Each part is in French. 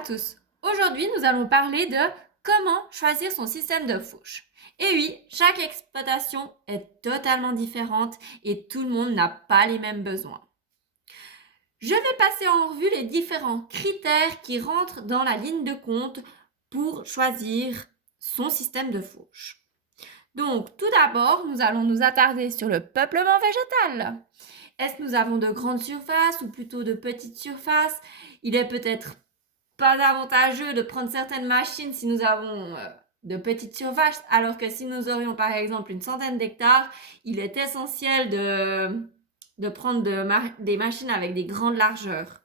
à tous. Aujourd'hui, nous allons parler de comment choisir son système de fauche. Et oui, chaque exploitation est totalement différente et tout le monde n'a pas les mêmes besoins. Je vais passer en revue les différents critères qui rentrent dans la ligne de compte pour choisir son système de fauche. Donc, tout d'abord, nous allons nous attarder sur le peuplement végétal. Est-ce que nous avons de grandes surfaces ou plutôt de petites surfaces? Il est peut-être pas avantageux de prendre certaines machines si nous avons de petites surfaces, alors que si nous aurions par exemple une centaine d'hectares, il est essentiel de prendre des machines avec des grandes largeurs.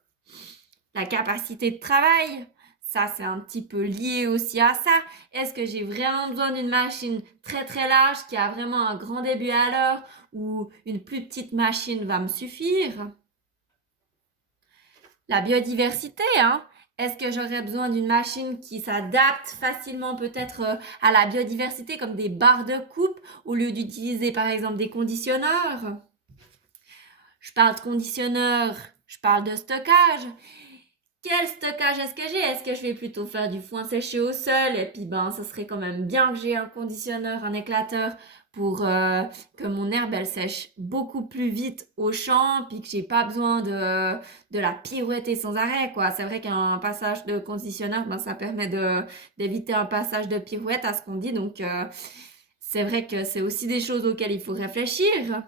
La capacité de travail, ça c'est un petit peu lié aussi à ça. Est-ce que j'ai vraiment besoin d'une machine très très large qui a vraiment un grand début à l'heure ou une plus petite machine va me suffire? La biodiversité, Est-ce que j'aurais besoin d'une machine qui s'adapte facilement peut-être à la biodiversité comme des barres de coupe au lieu d'utiliser par exemple des conditionneurs? Je parle de conditionneurs, je parle de stockage. Quel stockage est-ce que j'ai? Est-ce que je vais plutôt faire du foin séché au sol? Et puis ça serait quand même bien que j'ai un conditionneur, un éclateur pour que mon herbe elle sèche beaucoup plus vite au champ, puis que j'ai pas besoin de la pirouetter sans arrêt, quoi. C'est vrai qu'un passage de conditionneur, ça permet d'éviter un passage de pirouette à ce qu'on dit. Donc c'est vrai que c'est aussi des choses auxquelles il faut réfléchir.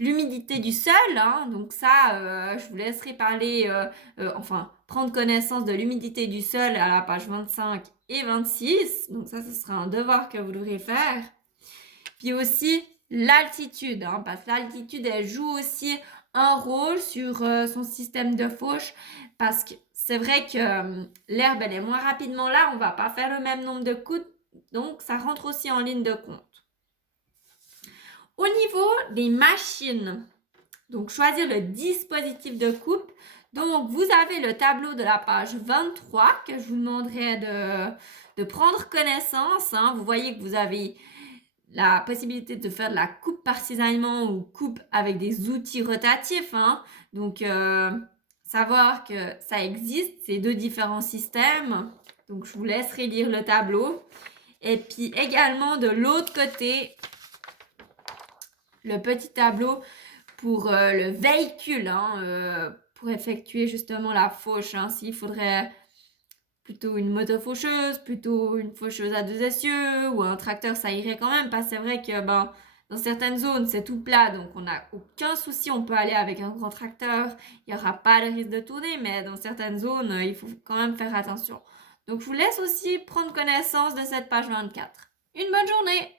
L'humidité du sol, donc ça, je vous laisserai parler, prendre connaissance de l'humidité du sol à la page 25 et 26. Donc ça, ce sera un devoir que vous devrez faire. Puis aussi l'altitude, parce que l'altitude, elle joue aussi un rôle sur son système de fauche, parce que c'est vrai que l'herbe, elle est moins rapidement là, on va pas faire le même nombre de coups, donc ça rentre aussi en ligne de compte. Au niveau des machines, donc choisir le dispositif de coupe. Donc vous avez le tableau de la page 23 que je vous demanderai de prendre connaissance. Vous voyez que vous avez la possibilité de faire de la coupe par cisaillement ou coupe avec des outils rotatifs. Donc savoir que ça existe, ces deux différents systèmes. Donc je vous laisserai lire le tableau. Et puis également de l'autre côté, le petit tableau pour le véhicule, pour effectuer justement la fauche. S'il faudrait plutôt une moto-faucheuse, plutôt une faucheuse à deux essieux ou un tracteur, ça irait quand même, parce que c'est vrai que dans certaines zones, c'est tout plat, donc on n'a aucun souci, on peut aller avec un grand tracteur, il n'y aura pas le risque de tourner, mais dans certaines zones, il faut quand même faire attention. Donc je vous laisse aussi prendre connaissance de cette page 24. Une bonne journée!